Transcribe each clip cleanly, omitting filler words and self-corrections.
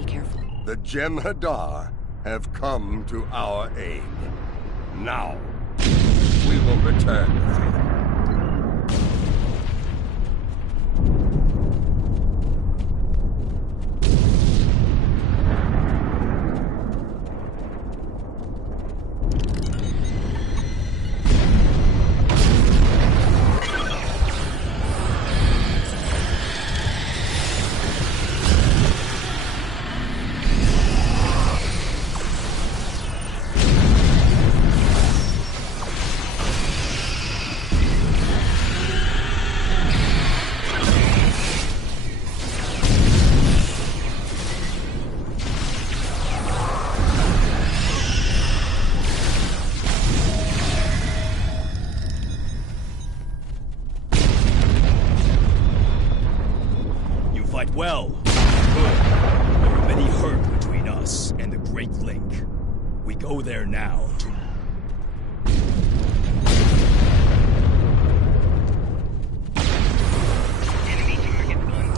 Be careful. The Jem'Hadar have come to our aid. Now, we will return to them. Well, good. There are many hurt between us and the Great Lake. We go there now to... Enemy target unknown.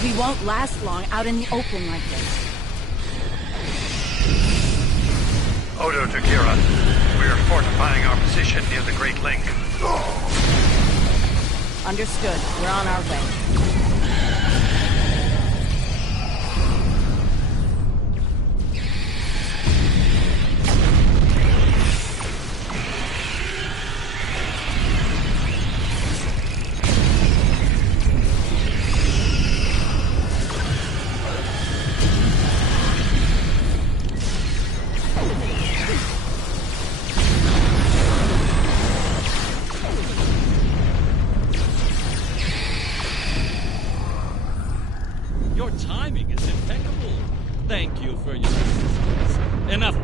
We won't last long out in the open like this. Odo to Kira. We're fortifying our position near the Great Lake. Understood. We're on our way. Your timing is impeccable. Thank you for your assistance. Enough.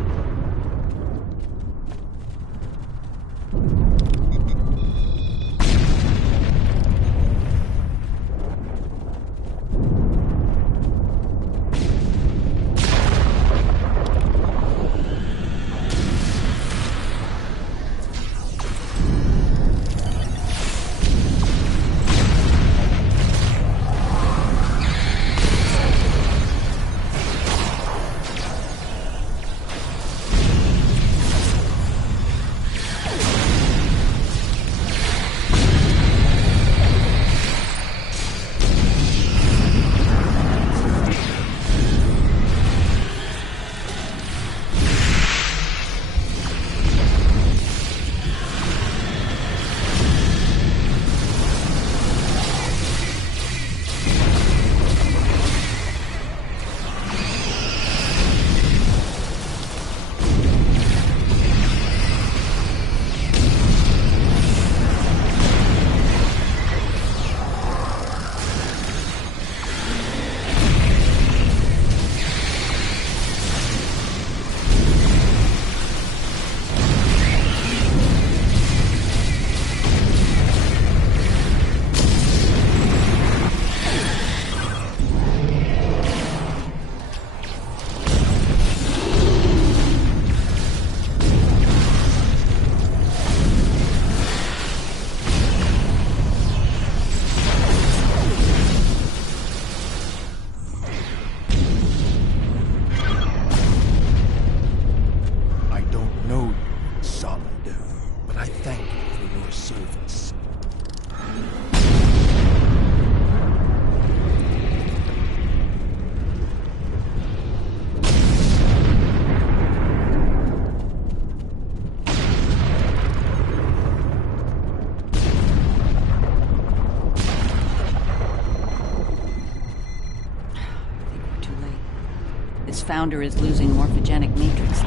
Its founder is losing morphogenic matrix.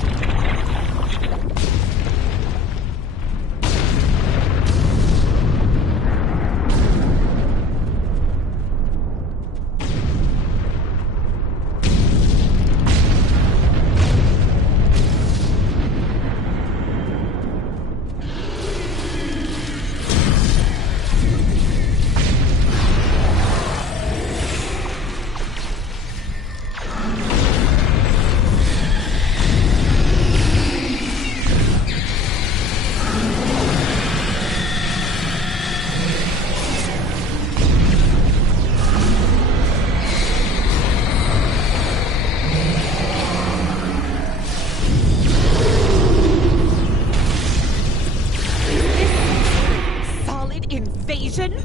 Invasion?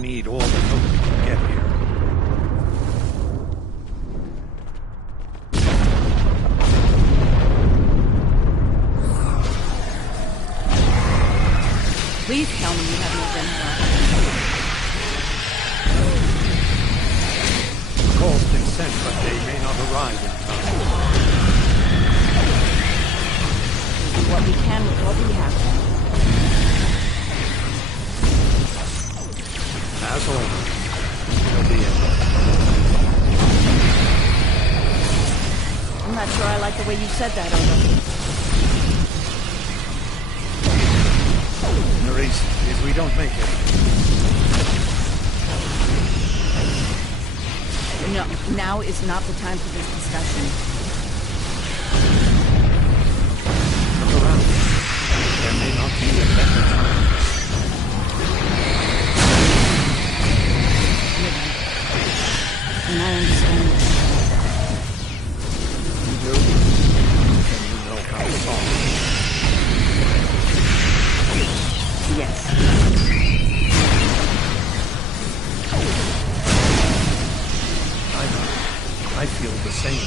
Need all the help we can get here. Please tell me you have no gun. Calls been sent, but they may not arrive in time. We'll do what we can with what we have. As always, till the end. I'm not sure I like the way you said that, Odo. The reason is we don't make it. No, now is not the time for this discussion. Look around. There may not be a better time. And I understand that. You do? Then you know how to solve it. Yes. I feel the same.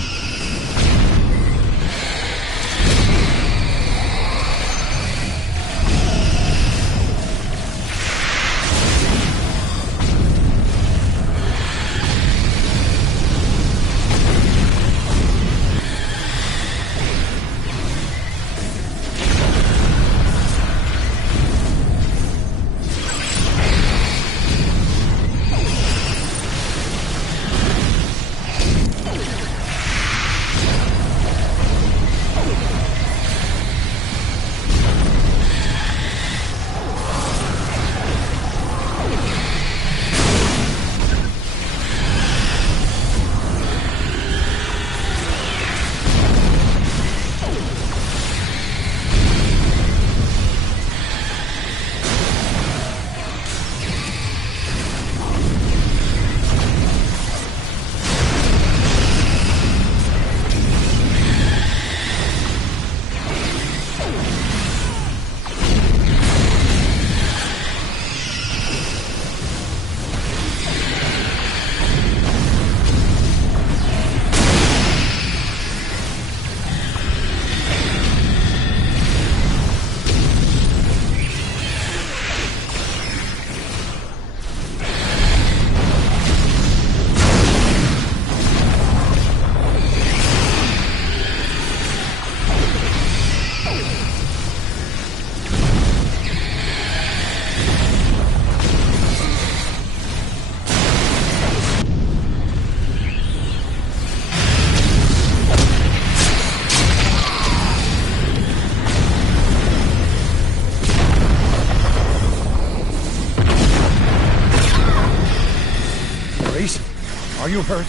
Are you hurt?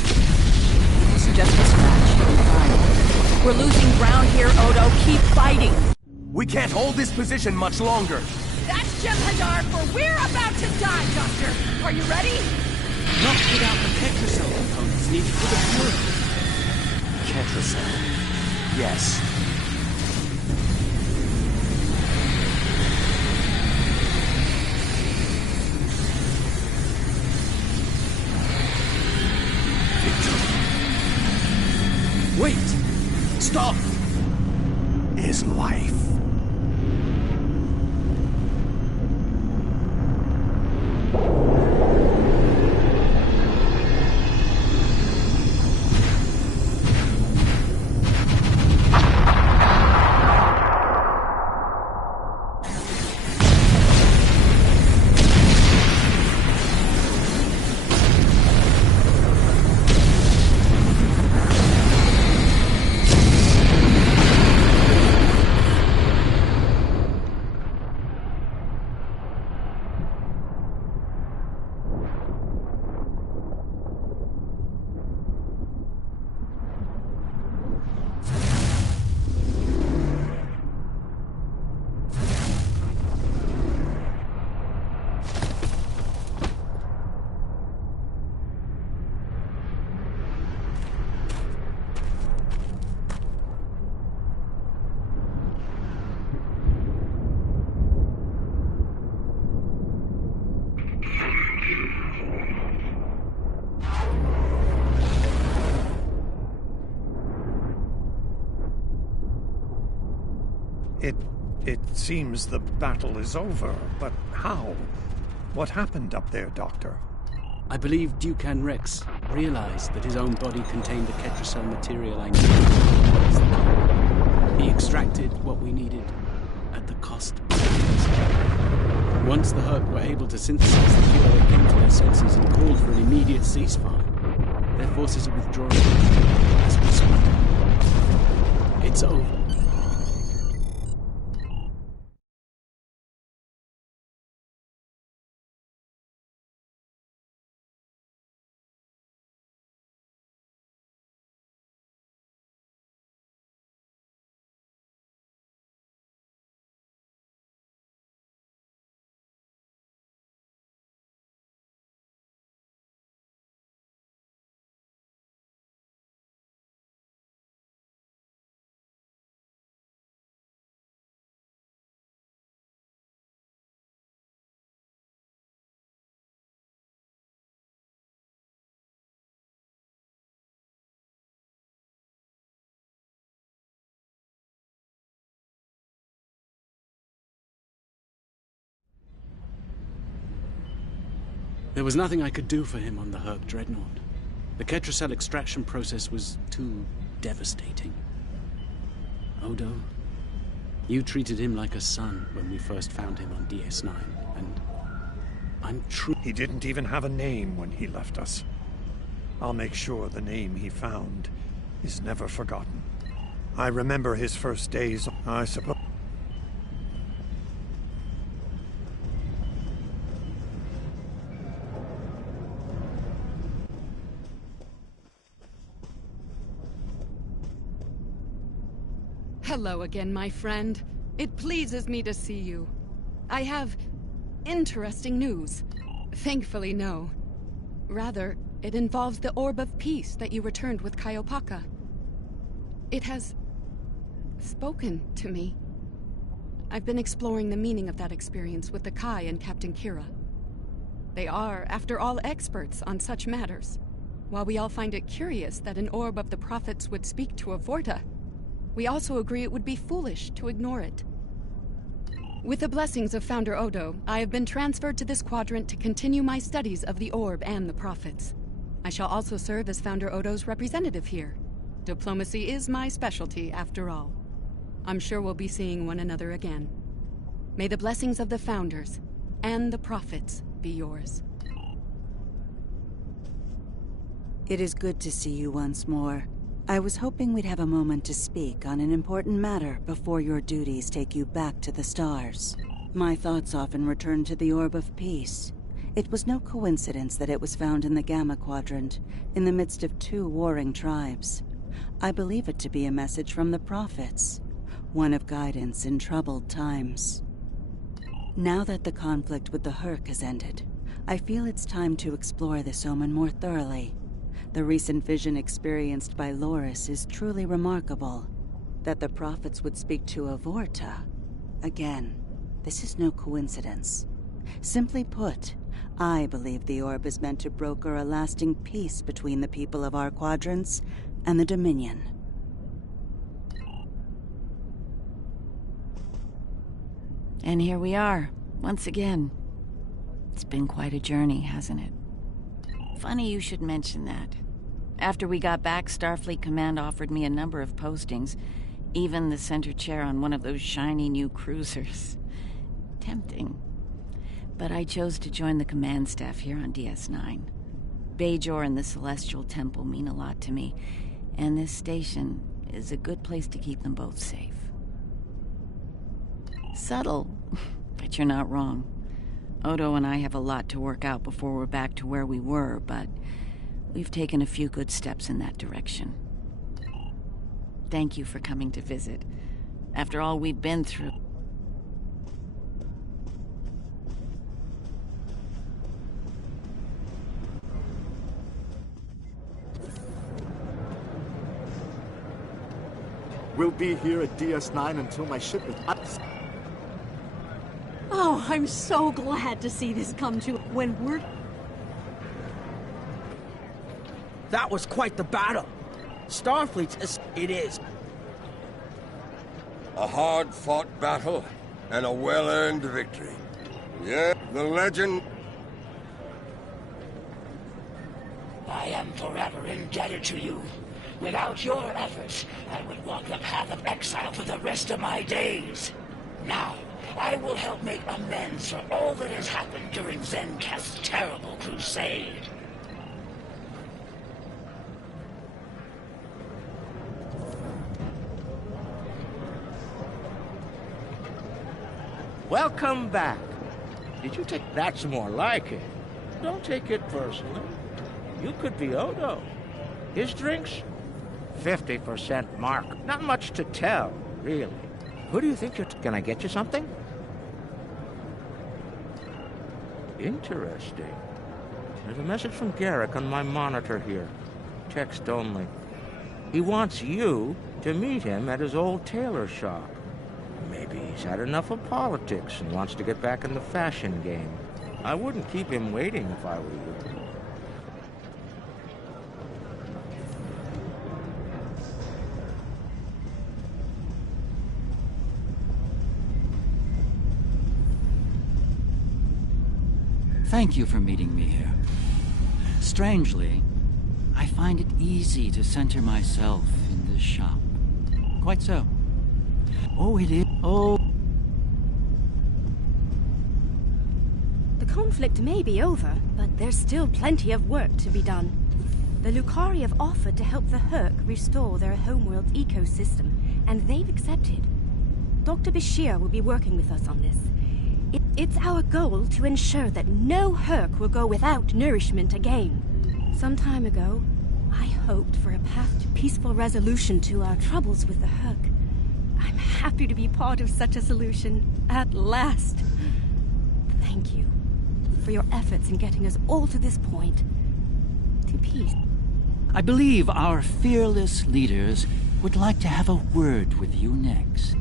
It's just a scratch. I'm fine. We're losing ground here, Odo. Keep fighting. We can't hold this position much longer. That's Jem'Hadar, for we're about to die, Doctor. Are you ready? Not without the Ketracel components needed for the cure. Ketracel. Yes. Wait! Stop! Is life. It seems the battle is over, but how? What happened up there, Doctor? I believe Dukan Rex realized that his own body contained the Ketracel material I needed. He extracted what we needed at the cost of lives. Once the Herc were able to synthesize the cure, they came to their senses and called for an immediate ceasefire. Their forces are withdrawing as we speak. It's over. There was nothing I could do for him on the Herc Dreadnought. The Ketracel extraction process was too devastating. Odo, you treated him like a son when we first found him on DS9, and I'm true. He didn't even have a name when he left us. I'll make sure the name he found is never forgotten. I remember his first days, I suppose. Hello again, my friend. It pleases me to see you. I have interesting news. Thankfully, no. Rather, it involves the Orb of Peace that you returned with Kaiopaka. It has spoken to me. I've been exploring the meaning of that experience with the Kai and Captain Kira. They are, after all, experts on such matters. While we all find it curious that an Orb of the Prophets would speak to a Vorta, we also agree it would be foolish to ignore it. With the blessings of Founder Odo, I have been transferred to this quadrant to continue my studies of the Orb and the Prophets. I shall also serve as Founder Odo's representative here. Diplomacy is my specialty, after all. I'm sure we'll be seeing one another again. May the blessings of the Founders and the Prophets be yours. It is good to see you once more. I was hoping we'd have a moment to speak on an important matter before your duties take you back to the stars. My thoughts often return to the Orb of Peace. It was no coincidence that it was found in the Gamma Quadrant, in the midst of two warring tribes. I believe it to be a message from the prophets, one of guidance in troubled times. Now that the conflict with the Herc has ended, I feel it's time to explore this omen more thoroughly. The recent vision experienced by Loris is truly remarkable. That the prophets would speak to Avorta. Again, this is no coincidence. Simply put, I believe the orb is meant to broker a lasting peace between the people of our quadrants and the Dominion. And here we are, once again. It's been quite a journey, hasn't it? Funny you should mention that. After we got back, Starfleet Command offered me a number of postings, even the center chair on one of those shiny new cruisers. Tempting. But I chose to join the command staff here on DS9. Bajor and the Celestial Temple mean a lot to me, and this station is a good place to keep them both safe. Subtle, but you're not wrong. Odo and I have a lot to work out before we're back to where we were, but we've taken a few good steps in that direction. Thank you for coming to visit. After all we've been through... We'll be here at DS9 until my ship is... Oh, I'm so glad to see this come to when we're... That was quite the battle. Starfleet's... It is. A hard-fought battle and a well-earned victory. Yeah, the legend... I am forever indebted to you. Without your efforts, I would walk the path of exile for the rest of my days. Now, I will help make amends for all that has happened during Zencast's terrible crusade. Welcome back. Did you take... That's more like it. Don't take it personally. You could be Odo. His drinks? 50% mark. Not much to tell, really. Who do you think you're... Can I get you something? Interesting. There's a message from Garrick on my monitor here. Text only. He wants you to meet him at his old tailor shop. Maybe he's had enough of politics and wants to get back in the fashion game. I wouldn't keep him waiting if I were you. Thank you for meeting me here. Strangely, I find it easy to center myself in this shop. Quite so. Oh, it is. Oh. The conflict may be over, but there's still plenty of work to be done. The Lucari have offered to help the Herc restore their homeworld's ecosystem, and they've accepted. Dr. Bashir will be working with us on this. It's our goal to ensure that no Herc will go without nourishment again. Some time ago, I hoped for a path to peaceful resolution to our troubles with the Herc. I'm happy to be part of such a solution, at last. Thank you for your efforts in getting us all to this point. To peace. I believe our fearless leaders would like to have a word with you next.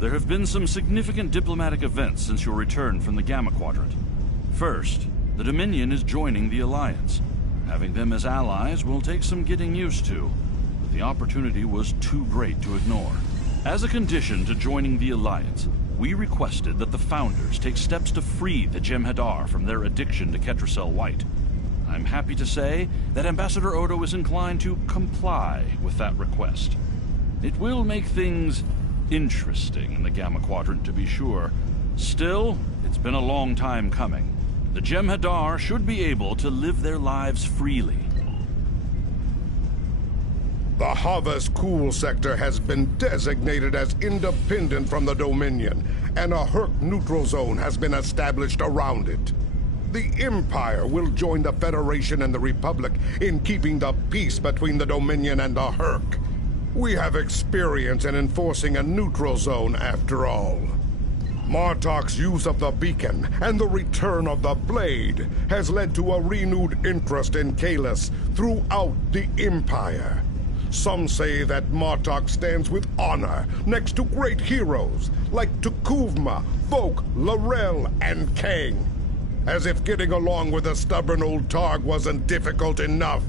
There have been some significant diplomatic events since your return from the Gamma Quadrant. First, the Dominion is joining the Alliance. Having them as allies will take some getting used to, but the opportunity was too great to ignore. As a condition to joining the Alliance, we requested that the Founders take steps to free the Jem'Hadar from their addiction to Ketracel White. I'm happy to say that Ambassador Odo is inclined to comply with that request. It will make things interesting in the Gamma Quadrant, to be sure. Still, it's been a long time coming. The Jem'Hadar should be able to live their lives freely. The Harvest Cool sector has been designated as independent from the Dominion, and a Herc neutral zone has been established around it. The Empire will join the Federation and the Republic in keeping the peace between the Dominion and the Herc. We have experience in enforcing a neutral zone after all. Martok's use of the beacon and the return of the blade has led to a renewed interest in Kalis throughout the Empire. Some say that Martok stands with honor next to great heroes like Tukuvma, Volk, Laurel, and Kang. As if getting along with the stubborn old Targ wasn't difficult enough,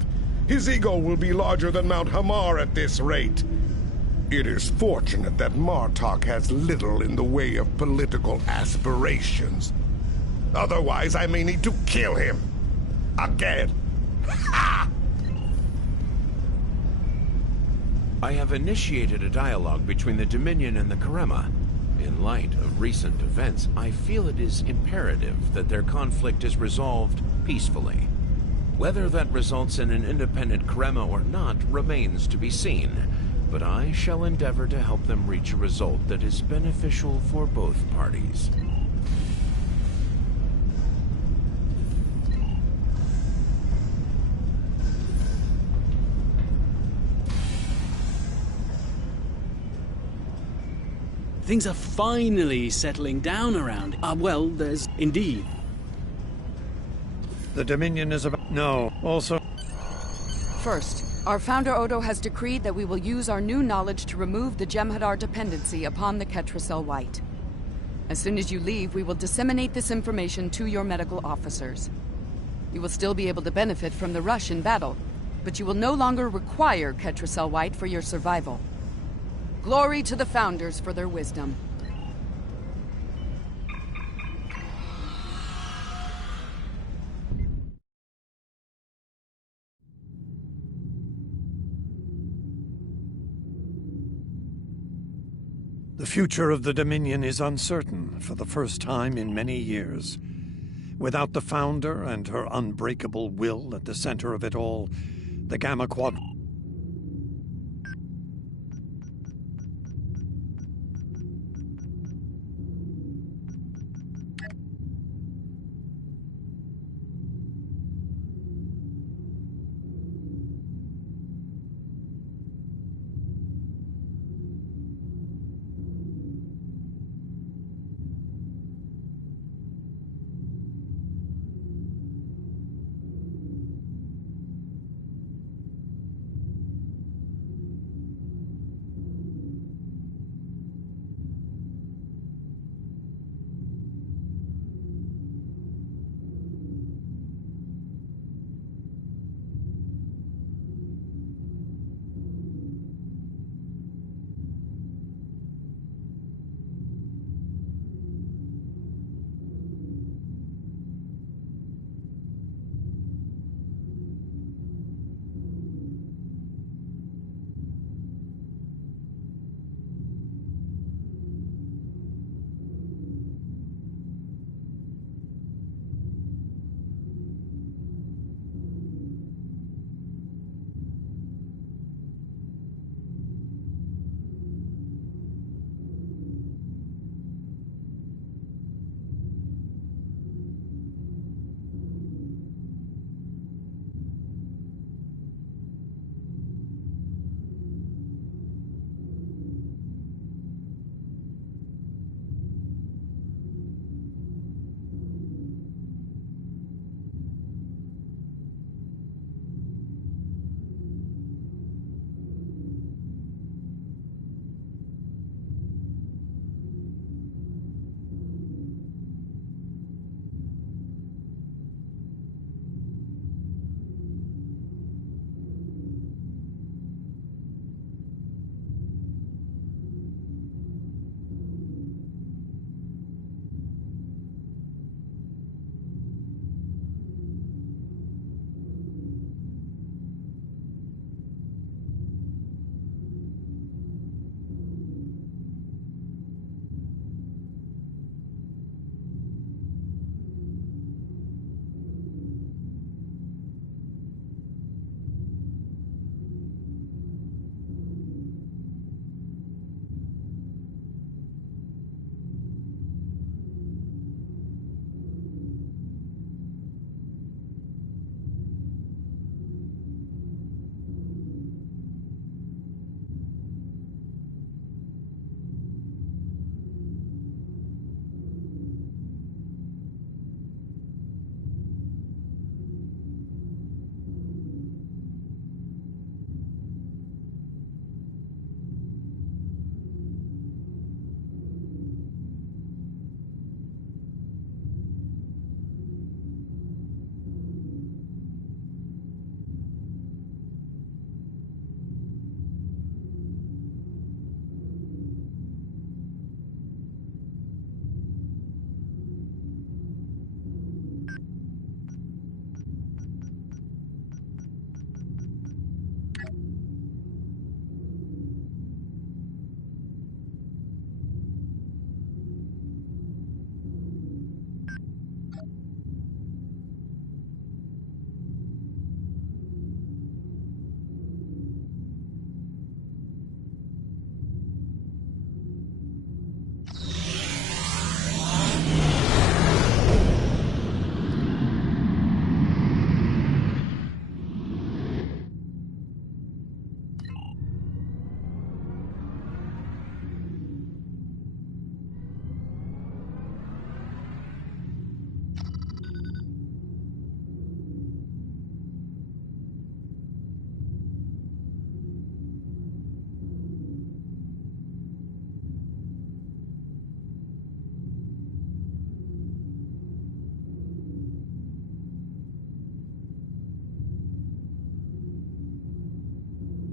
his ego will be larger than Mount Hamar at this rate. It is fortunate that Martok has little in the way of political aspirations. Otherwise, I may need to kill him. Again. Ha! I have initiated a dialogue between the Dominion and the Karema. In light of recent events, I feel it is imperative that their conflict is resolved peacefully. Whether that results in an independent Karema or not remains to be seen, but I shall endeavor to help them reach a result that is beneficial for both parties. Things are finally settling down around. Well, there's indeed. The Dominion is about... No, also... First, our founder Odo has decreed that we will use our new knowledge to remove the Jem'Hadar dependency upon the Ketracel White. As soon as you leave, we will disseminate this information to your medical officers. You will still be able to benefit from the rush in battle, but you will no longer require Ketracel White for your survival. Glory to the Founders for their wisdom. The future of the Dominion is uncertain for the first time in many years. Without the Founder and her unbreakable will at the center of it all, the Gamma Quadrant...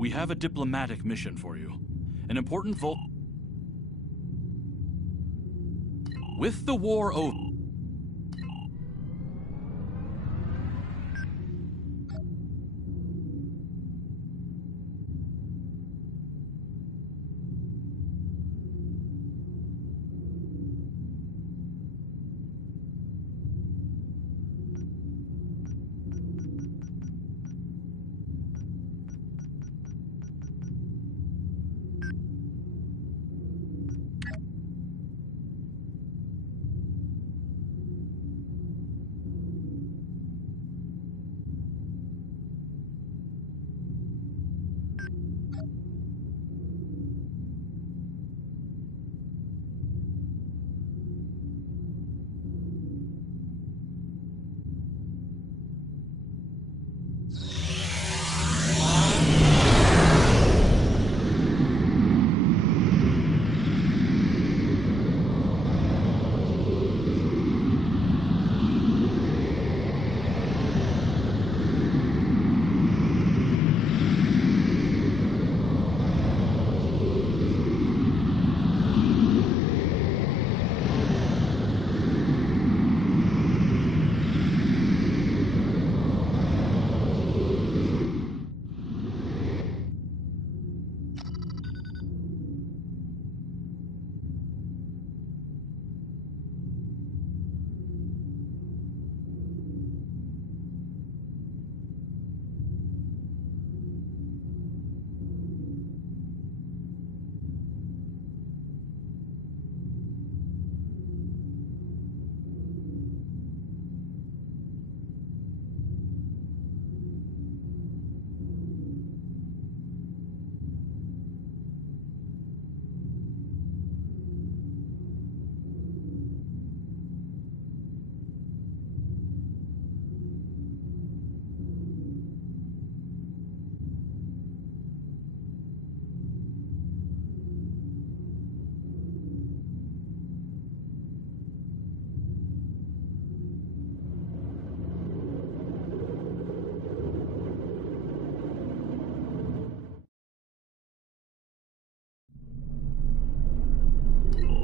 we have a diplomatic mission for you. An important With the war over...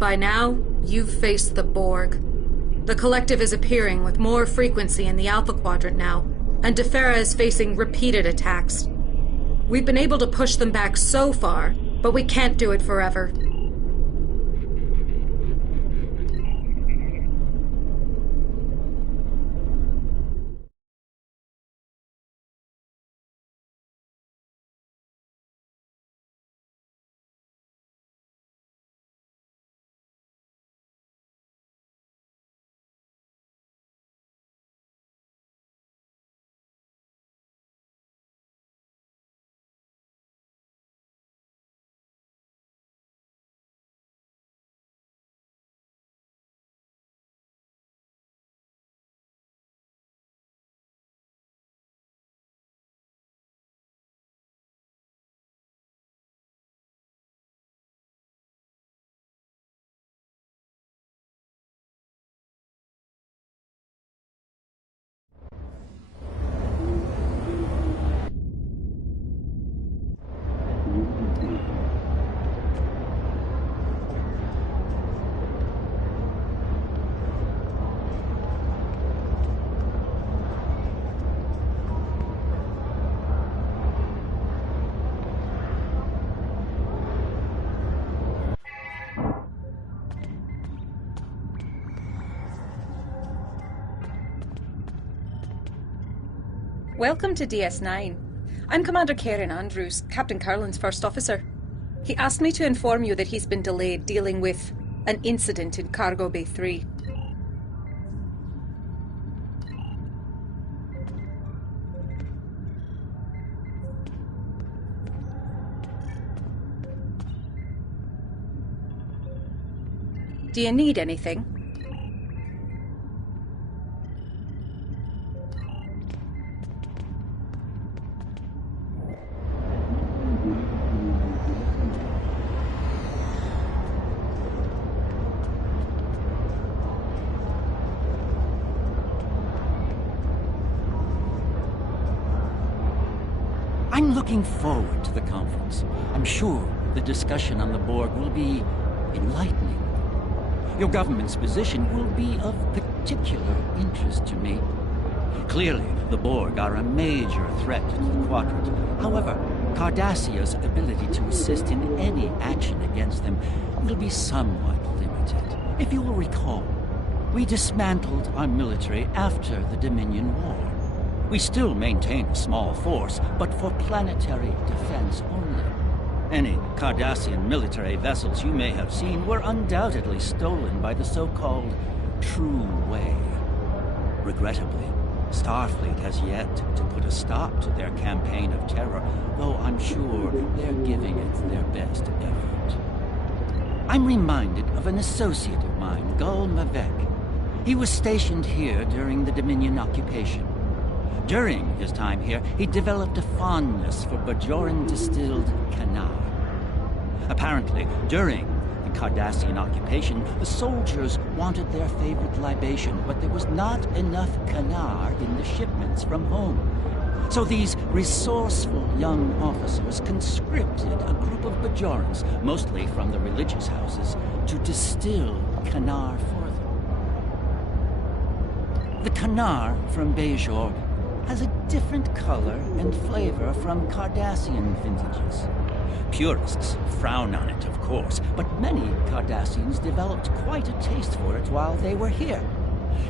By now, you've faced the Borg. The Collective is appearing with more frequency in the Alpha Quadrant now, and Defera is facing repeated attacks. We've been able to push them back so far, but we can't do it forever. Welcome to DS9. I'm Commander Karen Andrews, Captain Carlin's first officer. He asked me to inform you that he's been delayed dealing with an incident in Cargo Bay 3. Do you need anything? I'm I'm looking forward to the conference. I'm sure the discussion on the Borg will be enlightening. Your government's position will be of particular interest to me. Clearly, the Borg are a major threat to the Quadrant. However, Cardassia's ability to assist in any action against them will be somewhat limited. If you will recall, we dismantled our military after the Dominion War. We still maintain a small force, but for planetary defense only. Any Cardassian military vessels you may have seen were undoubtedly stolen by the so-called True Way. Regrettably, Starfleet has yet to put a stop to their campaign of terror, though I'm sure they're giving it their best effort. I'm reminded of an associate of mine, Gul Mavek. He was stationed here during the Dominion occupation. During his time here, he developed a fondness for Bajoran-distilled Kanar. Apparently, during the Cardassian occupation, the soldiers wanted their favorite libation, but there was not enough Kanar in the shipments from home. So these resourceful young officers conscripted a group of Bajorans, mostly from the religious houses, to distill Kanar for them. The Kanar from Bajor has a different color and flavor from Cardassian vintages. Purists frown on it, of course, but many Cardassians developed quite a taste for it while they were here.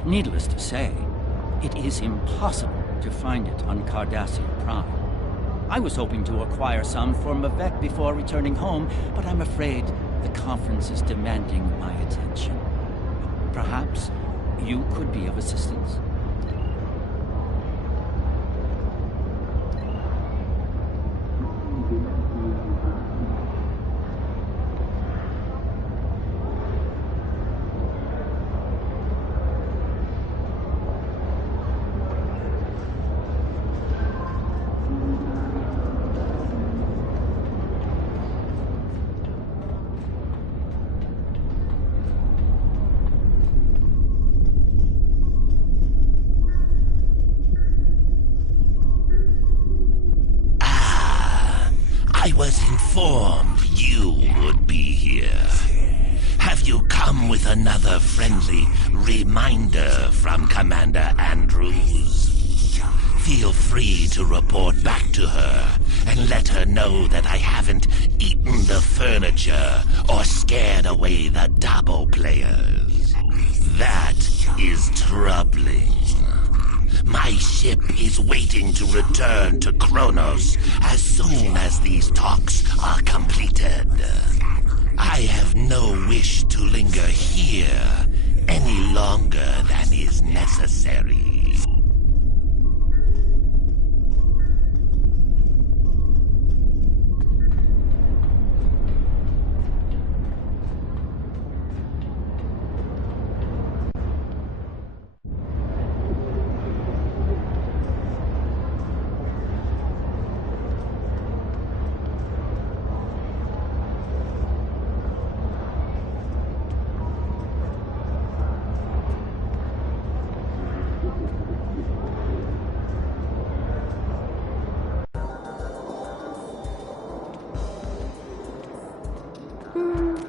Needless to say, it is impossible to find it on Cardassian Prime. I was hoping to acquire some for Mavek before returning home, but I'm afraid the conference is demanding my attention. Perhaps you could be of assistance? I was informed you would be here. Have you come with another friendly reminder from Commander Andrews? Feel free to report back to her and let her know that I haven't eaten the furniture or scared away the Dabo players. That is troubling. My ship is waiting to return to Kronos as soon as these talks are completed. I have no wish to linger here any longer than is necessary.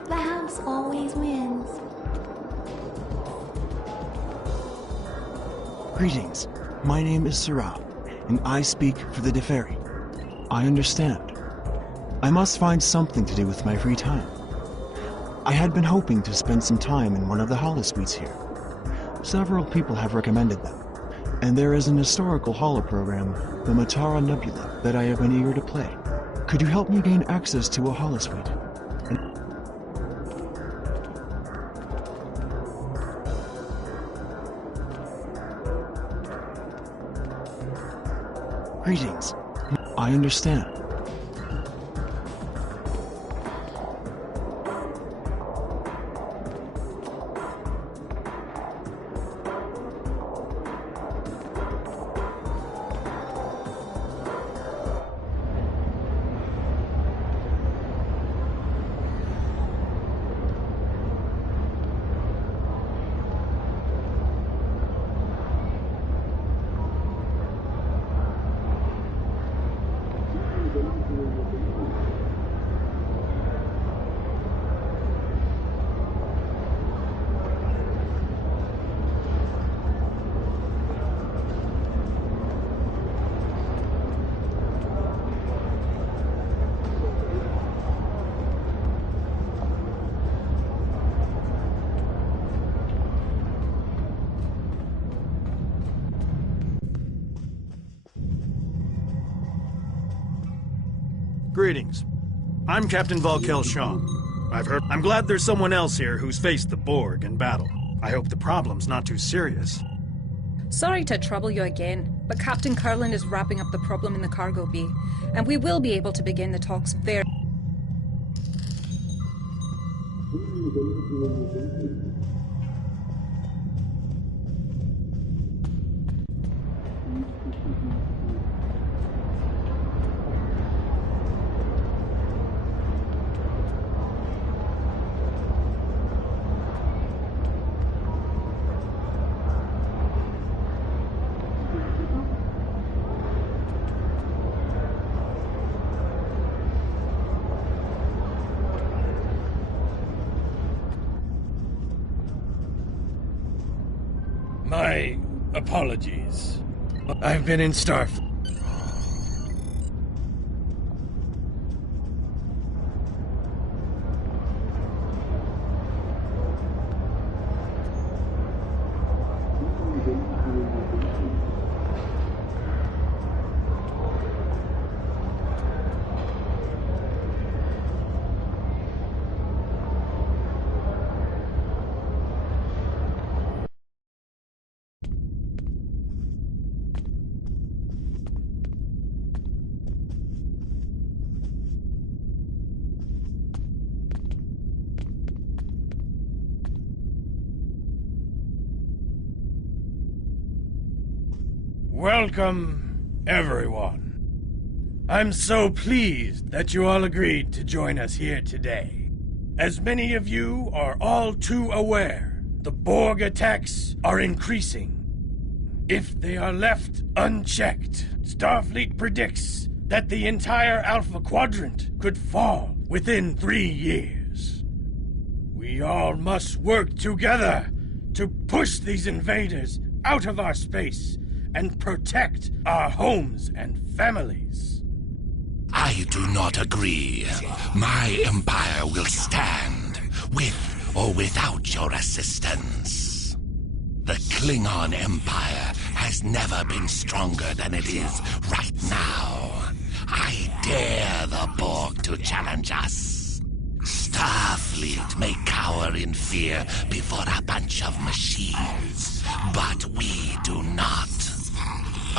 The house always wins. Greetings. My name is Sarah, and I speak for the Deferi. I understand. I must find something to do with my free time. I had been hoping to spend some time in one of the holosuites here. Several people have recommended them, and there is an historical holoprogram, the Matara Nebula, that I have been eager to play. Could you help me gain access to a holosuite? Greetings. I understand. Greetings. I'm Captain Volkel Shaw. I'm glad there's someone else here who's faced the Borg in battle. I hope the problem's not too serious. Sorry to trouble you again, but Captain Curlin is wrapping up the problem in the cargo bay, and we will be able to begin the talks very... My apologies. I've been in Starfleet. Welcome, everyone. I'm so pleased that you all agreed to join us here today. As many of you are all too aware, the Borg attacks are increasing. If they are left unchecked, Starfleet predicts that the entire Alpha Quadrant could fall within 3 years. We all must work together to push these invaders out of our space and protect our homes and families. I do not agree. My empire will stand, with or without your assistance. The Klingon Empire has never been stronger than it is right now. I dare the Borg to challenge us. Starfleet may cower in fear before a bunch of machines, but we do not.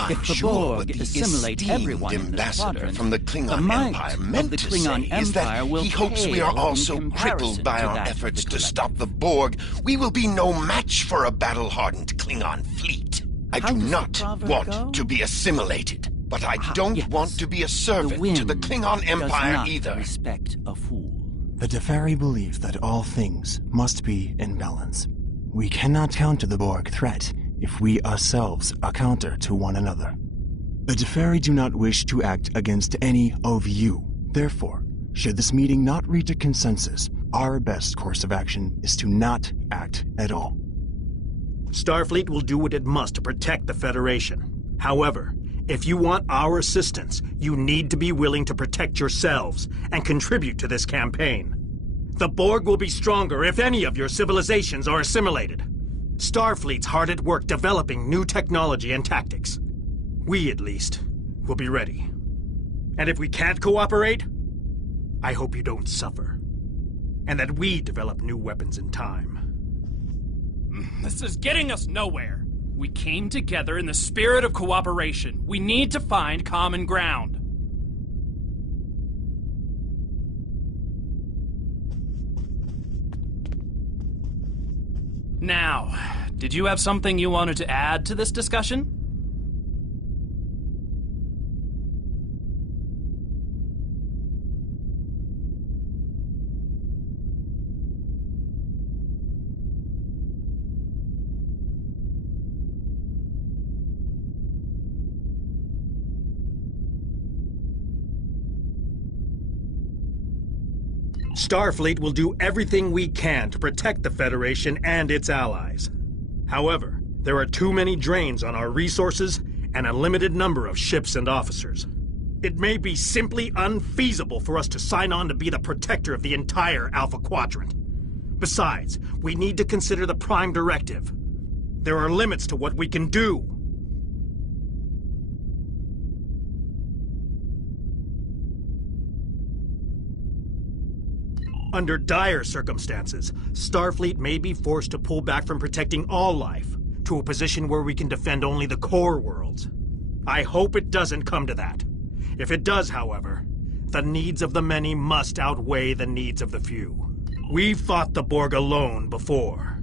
If the Borg assimilate everyone in the quadrant, from the Klingon Empire meant the to Klingon say is that Empire will he hopes we are pale all in so comparison crippled by to our that of efforts the to stop the Borg, we will be no match for a battle-hardened Klingon fleet. I do not want to be assimilated, but I don't want to be a servant to the Klingon Empire either. Respect a fool. The Deferi believe that all things must be in balance. We cannot counter the Borg threat if we ourselves are counter to one another. The Deferi do not wish to act against any of you. Therefore, should this meeting not reach a consensus, our best course of action is to not act at all. Starfleet will do what it must to protect the Federation. However, if you want our assistance, you need to be willing to protect yourselves and contribute to this campaign. The Borg will be stronger if any of your civilizations are assimilated. Starfleet's hard at work developing new technology and tactics. We, at least, will be ready. And if we can't cooperate, I hope you don't suffer. And that we develop new weapons in time. This is getting us nowhere. We came together in the spirit of cooperation. We need to find common ground. Now, did you have something you wanted to add to this discussion? Starfleet will do everything we can to protect the Federation and its allies. However, there are too many drains on our resources and a limited number of ships and officers. It may be simply unfeasible for us to sign on to be the protector of the entire Alpha Quadrant. Besides, we need to consider the Prime Directive. There are limits to what we can do. Under dire circumstances, Starfleet may be forced to pull back from protecting all life to a position where we can defend only the core worlds. I hope it doesn't come to that. If it does, however, the needs of the many must outweigh the needs of the few. We've fought the Borg alone before.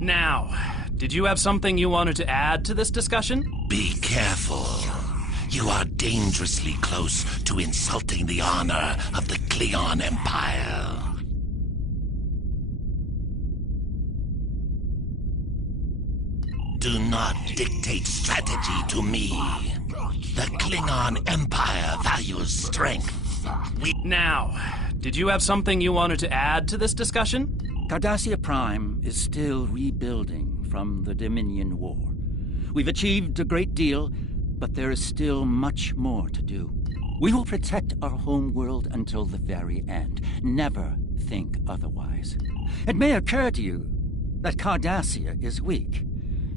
Now, did you have something you wanted to add to this discussion? Be careful. You are dangerously close to insulting the honor of the Klingon Empire. Do not dictate strategy to me. The Klingon Empire values strength. Now, did you have something you wanted to add to this discussion? Cardassia Prime is still rebuilding from the Dominion War. We've achieved a great deal, but there is still much more to do. We will protect our homeworld until the very end. Never think otherwise. It may occur to you that Cardassia is weak.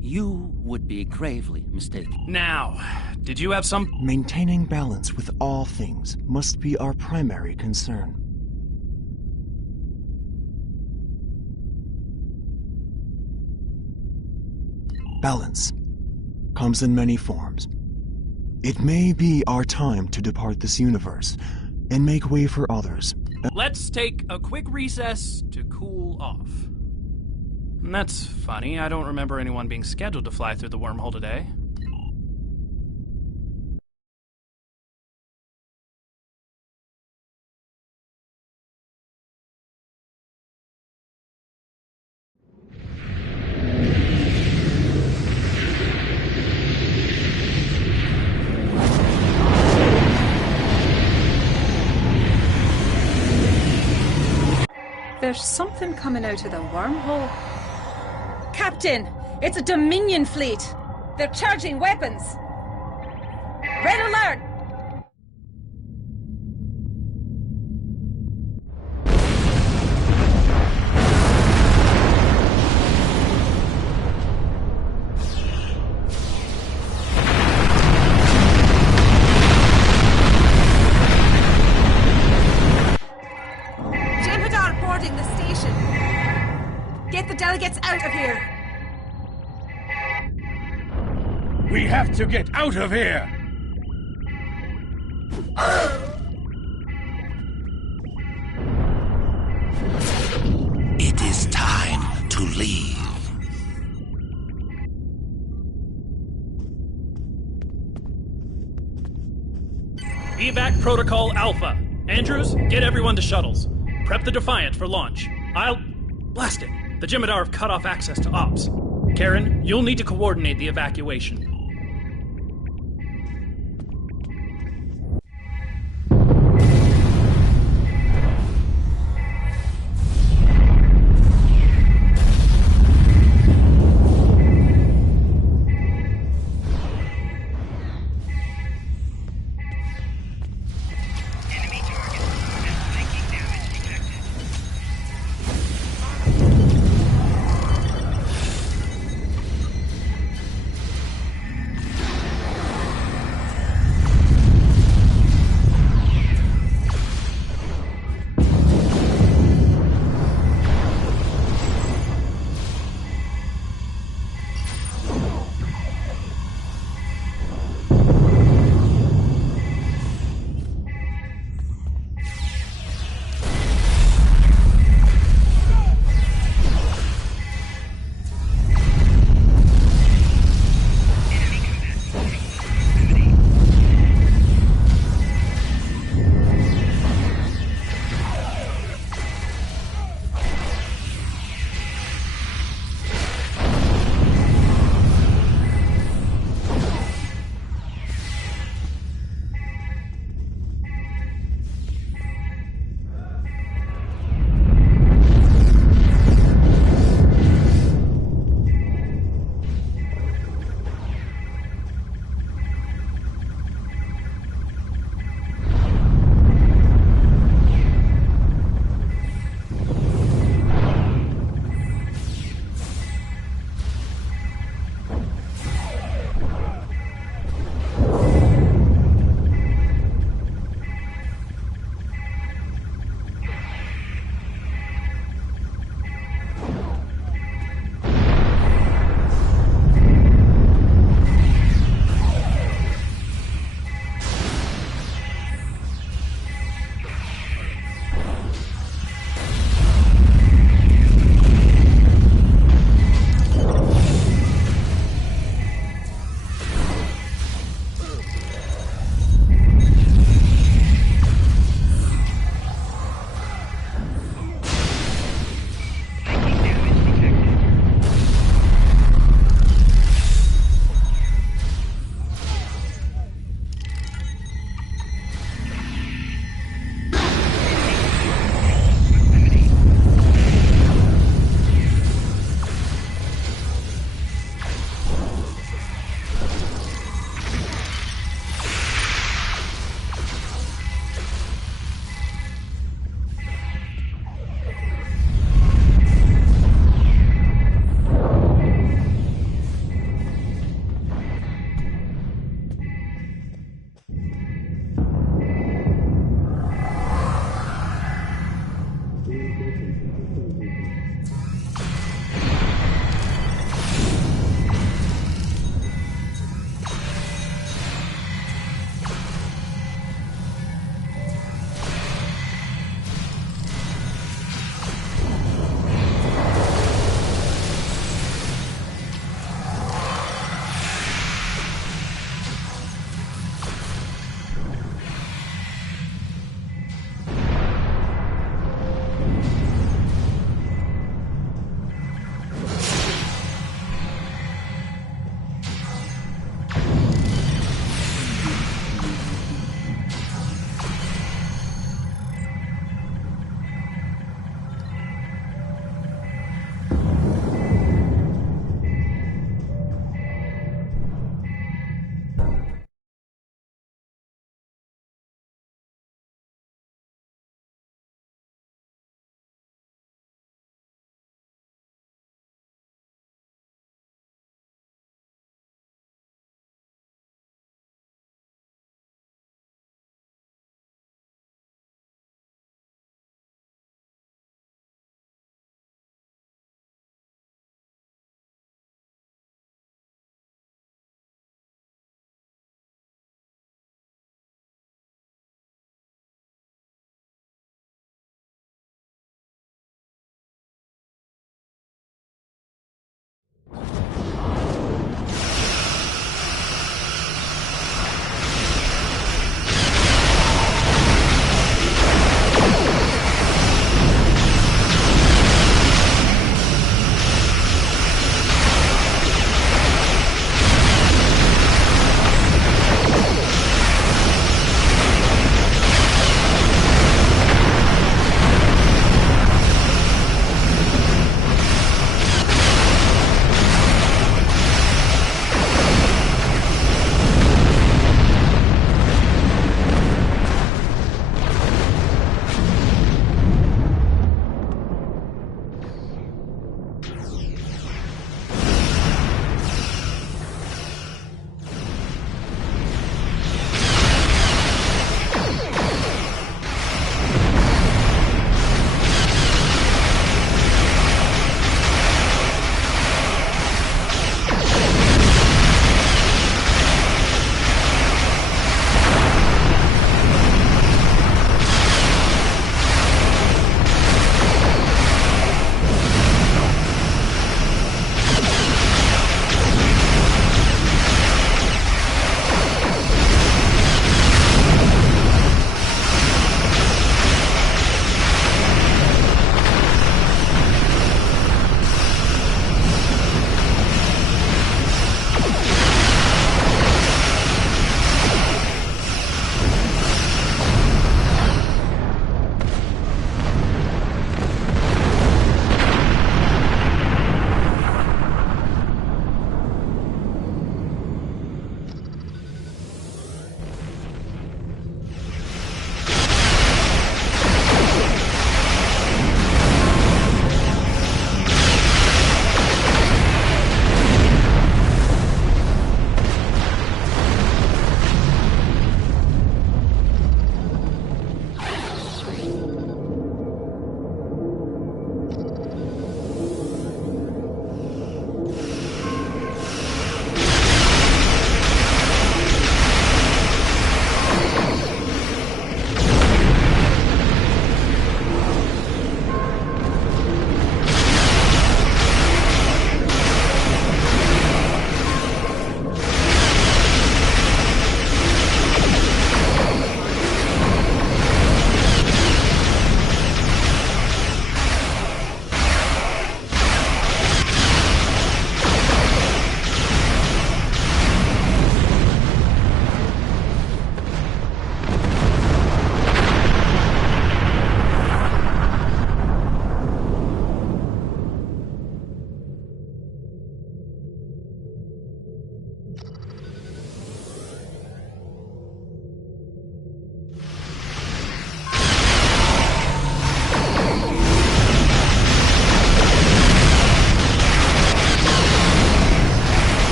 You would be gravely mistaken. Now, did you have some... Maintaining balance with all things must be our primary concern. Balance comes in many forms. It may be our time to depart this universe and make way for others. Let's take a quick recess to cool off. That's funny. I don't remember anyone being scheduled to fly through the wormhole today. There's something coming out of the wormhole. Captain, it's a Dominion fleet. They're charging weapons. Red alert! Jem'Hadar boarding the station. Get the delegates out of here. We have to get out of here! It is time to leave. Evac Protocol Alpha. Andrews, get everyone to shuttles. Prep the Defiant for launch. Blast it! The Jem'Hadar have cut off access to ops. Karen, you'll need to coordinate the evacuation.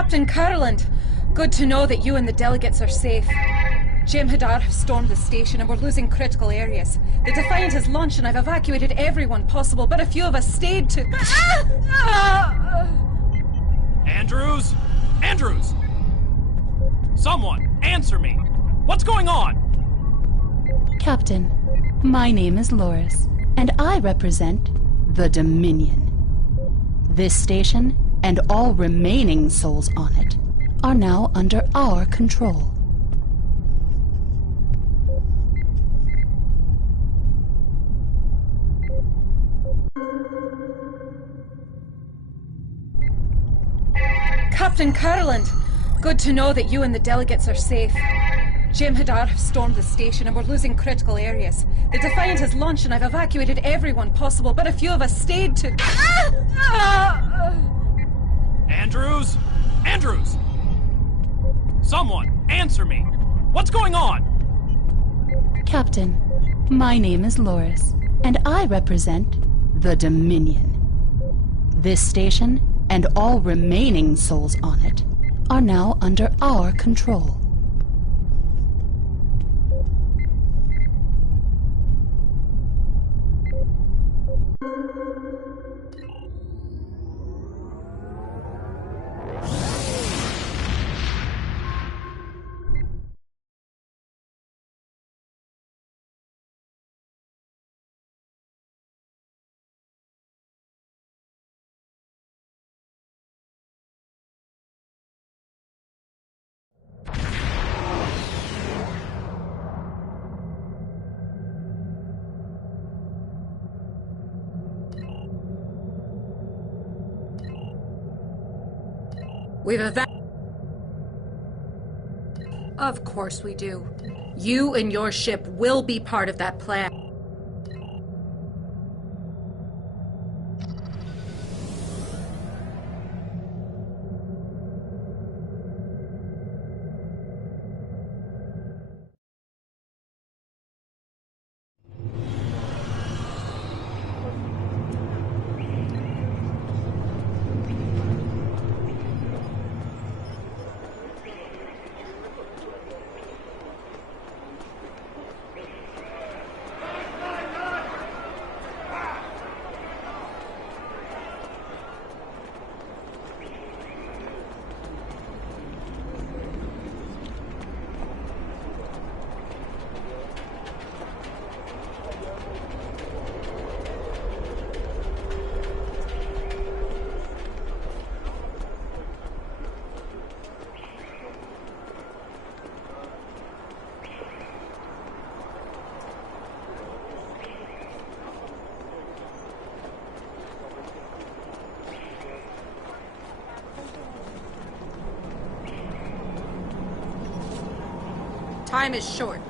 Captain Curland, good to know that you and the delegates are safe. Jem'Hadar have stormed the station and we're losing critical areas. The Defiant has launched and I've evacuated everyone possible, but a few of us stayed to... Andrews? Andrews! Someone, answer me! What's going on? Captain, my name is Loris, and I represent the Dominion. This station, and all remaining souls on it, are now under our control. Captain Curland, good to know that you and the delegates are safe. Jem'Hadar have stormed the station and we're losing critical areas. The Defiant has launched and I've evacuated everyone possible, but a few of us stayed to... Andrews? Andrews! Someone, answer me! What's going on? Captain, my name is Loris, and I represent the Dominion. This station, and all remaining souls on it, are now under our control. We've Of course we do. You and your ship will be part of that plan. Time is short.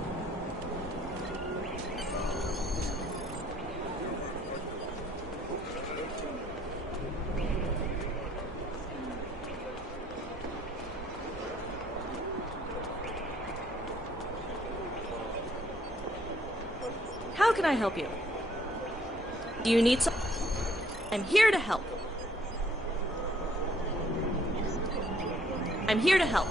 How can I help you? Do you need some? I'm here to help. I'm here to help.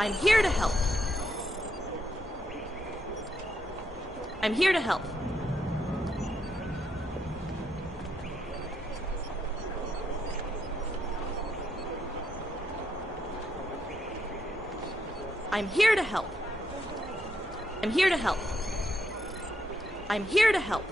I'm here to help. I'm here to help. I'm here to help. I'm here to help. I'm here to help.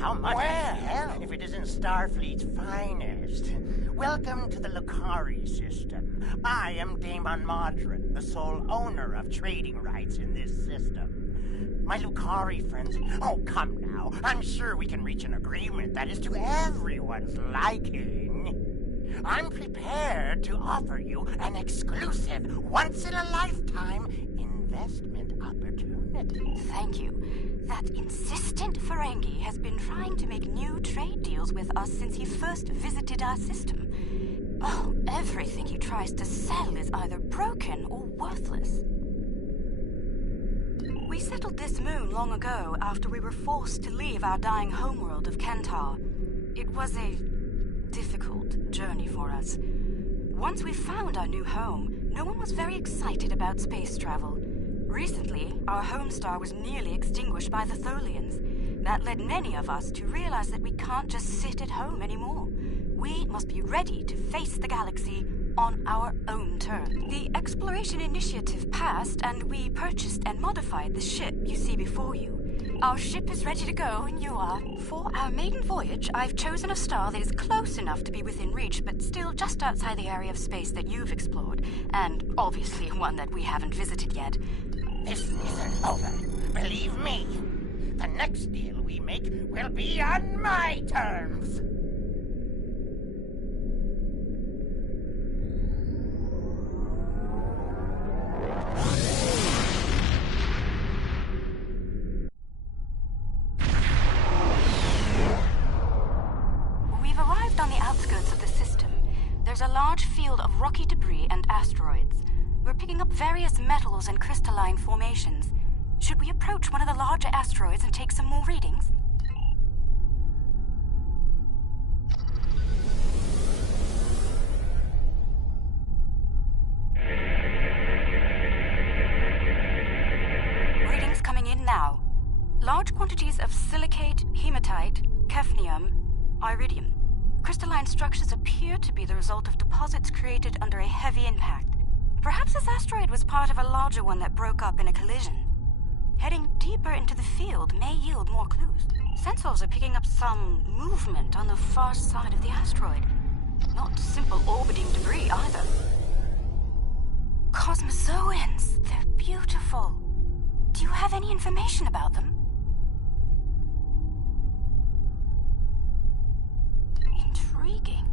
how much? Well, if it isn't Starfleet's finest. Welcome to the Lucari system. I am Damon Modron, the sole owner of trading rights in this system. My Lucari friends, oh, come now. I'm sure we can reach an agreement that is to everyone's liking. I'm prepared to offer you an exclusive, once-in-a-lifetime investment opportunity. Thank you. That insistent Ferengi has been trying to make new trade deals with us since he first visited our system. Oh, everything he tries to sell is either broken or worthless. We settled this moon long ago after we were forced to leave our dying homeworld of Kentar. It was a difficult journey for us. Once we found our new home, no one was very excited about space travel. Recently, our home star was nearly extinguished by the Tholians. That led many of us to realize that we can't just sit at home anymore. We must be ready to face the galaxy on our own terms. The exploration initiative passed, and we purchased and modified the ship you see before you. Our ship is ready to go, and you are. For our maiden voyage, I've chosen a star that is close enough to be within reach, but still just outside the area of space that you've explored, and obviously one that we haven't visited yet. This isn't over. Believe me, the next deal we make will be on my terms. We've arrived on the outskirts of the system. There's a large field of rocky debris and asteroids. We're picking up various metals and crystalline formations. Should we approach one of the larger asteroids and take some more readings? Readings coming in now. Large quantities of silicate, hematite, hafnium, iridium. Crystalline structures appear to be the result of deposits created under a heavy impact. Perhaps this asteroid was part of a larger one that broke up in a collision. Heading deeper into the field may yield more clues. Sensors are picking up some movement on the far side of the asteroid. Not simple orbiting debris either. Cosmozoans! They're beautiful. Do you have any information about them? Intriguing.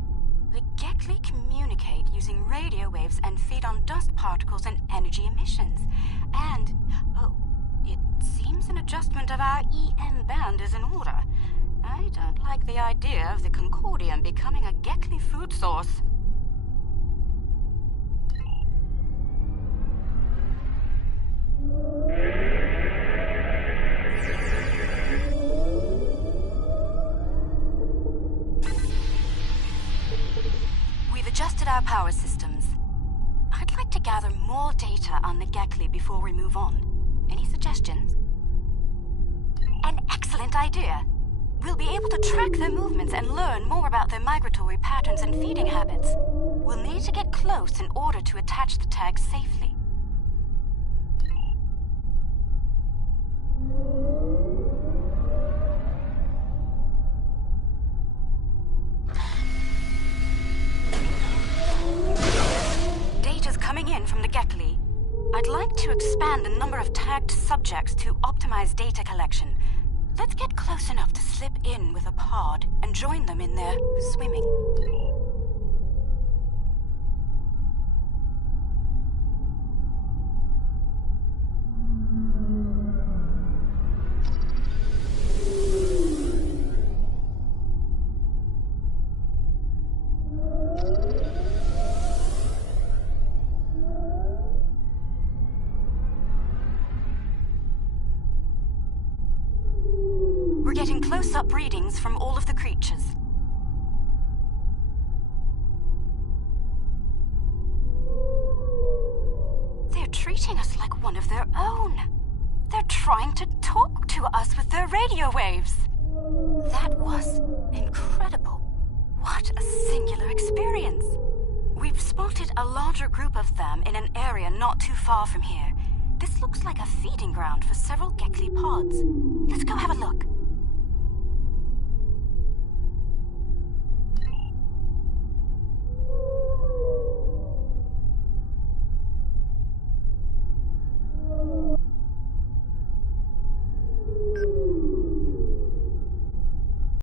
The Gekli communicate using radio waves and feed on dust particles and energy emissions. And, it seems an adjustment of our EM band is in order. I don't like the idea of the Concordium becoming a Gekli food source. Adjusted our power systems. I'd like to gather more data on the Gekli before we move on. Any suggestions? An excellent idea. We'll be able to track their movements and learn more about their migratory patterns and feeding habits. We'll need to get close in order to attach the tags safely. Coming in from the Gekli. I'd like to expand the number of tagged subjects to optimize data collection. Let's get close enough to slip in with a pod and join them in their swimming. We're getting close-up readings from all of the creatures. They're treating us like one of their own. They're trying to talk to us with their radio waves. That was incredible. What a singular experience. We've spotted a larger group of them in an area not too far from here. This looks like a feeding ground for several Gekli pods. Let's go have a look.